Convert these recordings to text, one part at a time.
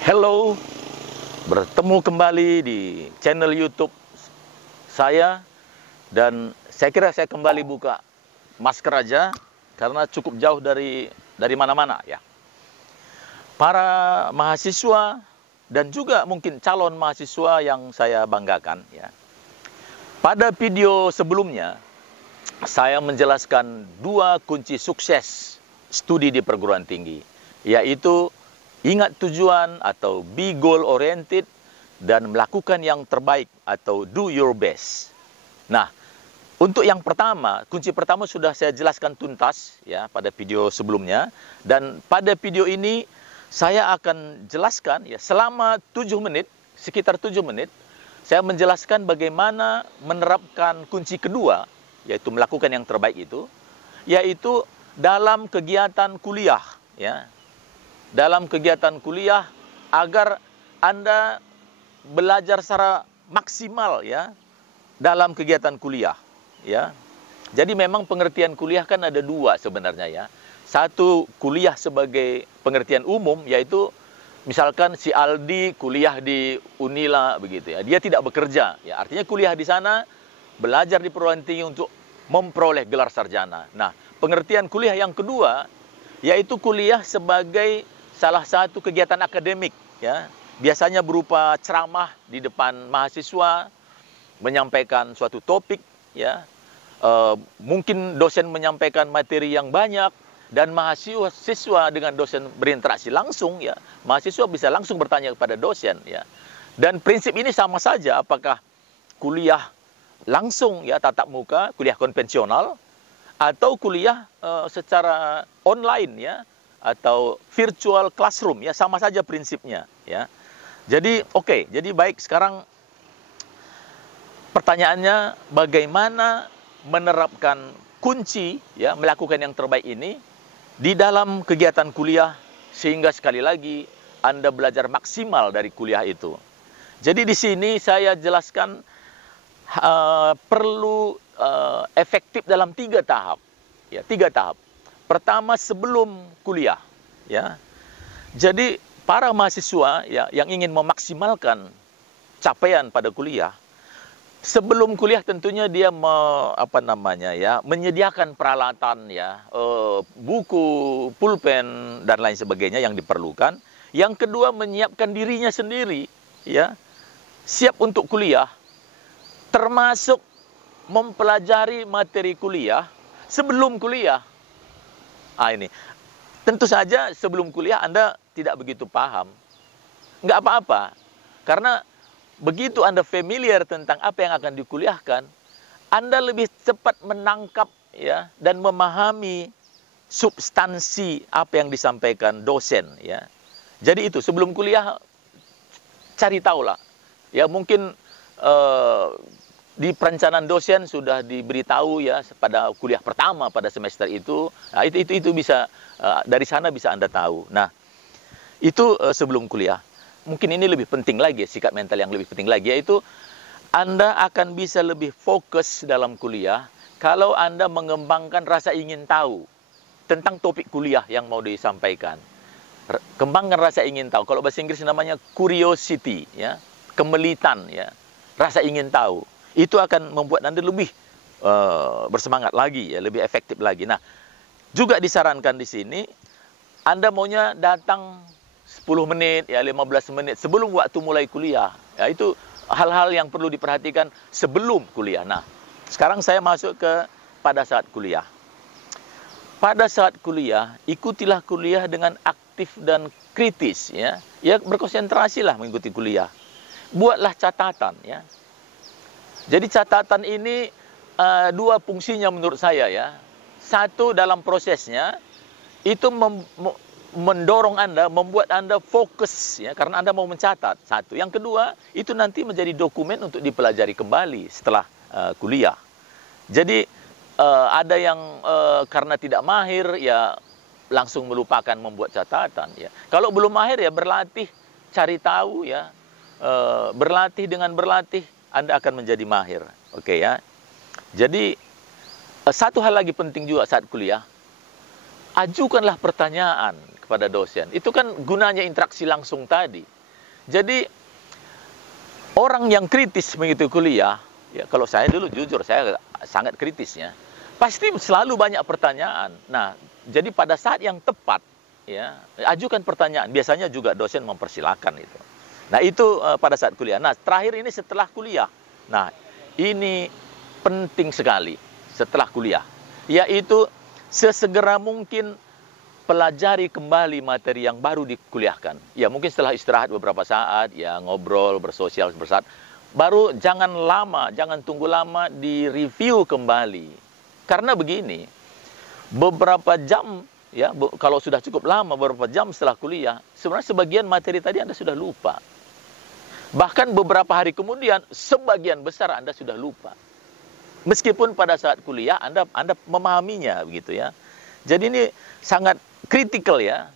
Hello, bertemu kembali di channel YouTube saya, dan saya kira saya kembali buka masker aja karena cukup jauh dari mana-mana ya. Para mahasiswa dan juga mungkin calon mahasiswa yang saya banggakan ya. Pada video sebelumnya saya menjelaskan 2 kunci sukses studi di perguruan tinggi, yaitu ingat tujuan atau be goal oriented dan melakukan yang terbaik atau do your best. Nah, untuk yang pertama, kunci pertama sudah saya jelaskan tuntas ya pada video sebelumnya, dan pada video ini saya akan jelaskan ya selama 7 menit, sekitar 7 menit saya menjelaskan bagaimana menerapkan kunci kedua, yaitu melakukan yang terbaik itu, yaitu dalam kegiatan kuliah ya. Dalam kegiatan kuliah agar Anda belajar secara maksimal ya dalam kegiatan kuliah ya. Jadi memang pengertian kuliah kan ada 2 sebenarnya ya. Satu, kuliah sebagai pengertian umum, yaitu misalkan si Aldi kuliah di Unila begitu ya. Dia tidak bekerja ya. Artinya kuliah di sana, belajar di perguruan tinggi untuk memperoleh gelar sarjana. Nah, pengertian kuliah yang kedua yaitu kuliah sebagai salah satu kegiatan akademik ya. Biasanya berupa ceramah di depan mahasiswa, menyampaikan suatu topik ya. Mungkin dosen menyampaikan materi yang banyak dan mahasiswa dengan dosen berinteraksi langsung ya. Mahasiswa bisa langsung bertanya kepada dosen ya. Dan prinsip ini sama saja apakah kuliah langsung ya tatap muka, kuliah konvensional, atau kuliah secara online ya, atau virtual classroom ya, sama saja prinsipnya ya. Jadi jadi baik, sekarang pertanyaannya bagaimana menerapkan kunci ya melakukan yang terbaik ini di dalam kegiatan kuliah sehingga sekali lagi Anda belajar maksimal dari kuliah itu. Jadi di sini saya jelaskan perlu efektif dalam 3 tahap ya, 3 tahap. Pertama, sebelum kuliah ya. Jadi para mahasiswa ya yang ingin memaksimalkan capaian pada kuliah, sebelum kuliah tentunya dia menyediakan peralatan ya, buku, pulpen dan lain sebagainya yang diperlukan. Yang kedua, menyiapkan dirinya sendiri ya, siap untuk kuliah, termasuk mempelajari materi kuliah sebelum kuliah. Ini tentu saja sebelum kuliah Anda tidak begitu paham, nggak apa-apa, karena begitu Anda familiar tentang apa yang akan dikuliahkan, Anda lebih cepat menangkap ya dan memahami substansi apa yang disampaikan dosen ya. Jadi itu sebelum kuliah cari tahu lah ya, mungkin di perencanaan dosen sudah diberitahu ya pada kuliah pertama pada semester itu. Nah, itu bisa dari sana bisa Anda tahu. Nah, itu sebelum kuliah. Mungkin ini lebih penting lagi, sikap mental yang lebih penting lagi, yaitu Anda akan bisa lebih fokus dalam kuliah kalau Anda mengembangkan rasa ingin tahu tentang topik kuliah yang mau disampaikan. Kembangkan rasa ingin tahu. Kalau bahasa Inggris namanya curiosity ya, kemelitan ya, rasa ingin tahu. Itu akan membuat Anda lebih bersemangat lagi ya, lebih efektif lagi. Nah, juga disarankan di sini Anda maunya datang 10 menit ya, 15 menit sebelum waktu mulai kuliah. Ya, itu hal-hal yang perlu diperhatikan sebelum kuliah. Nah, sekarang saya masuk pada saat kuliah. Pada saat kuliah, ikutilah kuliah dengan aktif dan kritis ya. Ya, berkonsentrasilah mengikuti kuliah. Buatlah catatan ya. Jadi catatan ini 2 fungsinya menurut saya ya. Satu, dalam prosesnya itu mendorong Anda, membuat Anda fokus ya, karena Anda mau mencatat. Satu. Yang kedua, itu nanti menjadi dokumen untuk dipelajari kembali setelah kuliah. Jadi ada yang karena tidak mahir ya langsung melupakan membuat catatan ya. Kalau belum mahir ya berlatih, cari tahu ya. Berlatih, dengan berlatih Anda akan menjadi mahir. Oke ya. Jadi satu hal lagi penting juga saat kuliah, ajukanlah pertanyaan pada dosen. Itu kan gunanya interaksi langsung tadi. Jadi orang yang kritis mengikuti kuliah, ya kalau saya dulu jujur saya sangat kritisnya, pasti selalu banyak pertanyaan. Nah, jadi pada saat yang tepat, ya ajukan pertanyaan. Biasanya juga dosen mempersilahkan itu. Nah itu pada saat kuliah. Nah terakhir ini setelah kuliah. Nah ini penting sekali setelah kuliah, yaitu sesegera mungkin pelajari kembali materi yang baru dikuliahkan. Ya mungkin setelah istirahat beberapa saat, ya ngobrol, bersosial bersaat. Baru jangan tunggu lama di review kembali. Karena begini, beberapa jam, ya kalau sudah cukup lama, beberapa jam setelah kuliah, sebenarnya sebagian materi tadi Anda sudah lupa. Bahkan beberapa hari kemudian, sebagian besar Anda sudah lupa. Meskipun pada saat kuliah Anda memahaminya begitu ya. Jadi ini sangat kritikal ya.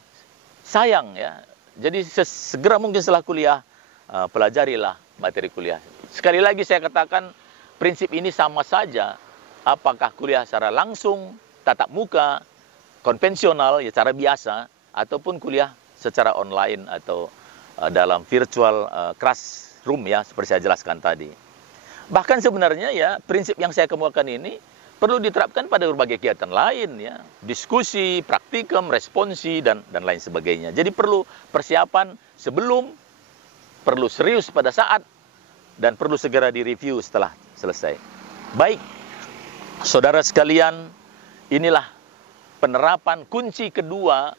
Sayang ya. Jadi segera mungkin setelah kuliah pelajarilah materi kuliah. Sekali lagi saya katakan prinsip ini sama saja apakah kuliah secara langsung, tatap muka, konvensional ya cara biasa ataupun kuliah secara online atau dalam virtual classroom ya seperti saya jelaskan tadi. Bahkan sebenarnya ya prinsip yang saya kemukakan ini perlu diterapkan pada berbagai kegiatan lain ya, diskusi, praktikum, responsi dan lain sebagainya. Jadi perlu persiapan sebelum, perlu serius pada saat dan perlu segera direview setelah selesai. Baik, saudara sekalian, inilah penerapan kunci kedua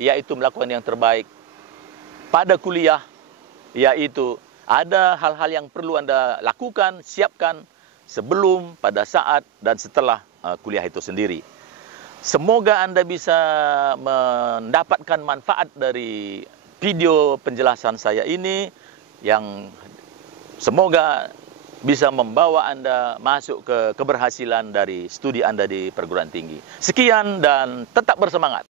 yaitu melakukan yang terbaik pada kuliah, yaitu ada hal-hal yang perlu Anda lakukan, siapkan sebelum, pada saat, dan setelah kuliah itu sendiri. Semoga Anda bisa mendapatkan manfaat dari video penjelasan saya ini yang semoga bisa membawa Anda masuk ke keberhasilan dari studi Anda di perguruan tinggi. Sekian dan tetap bersemangat.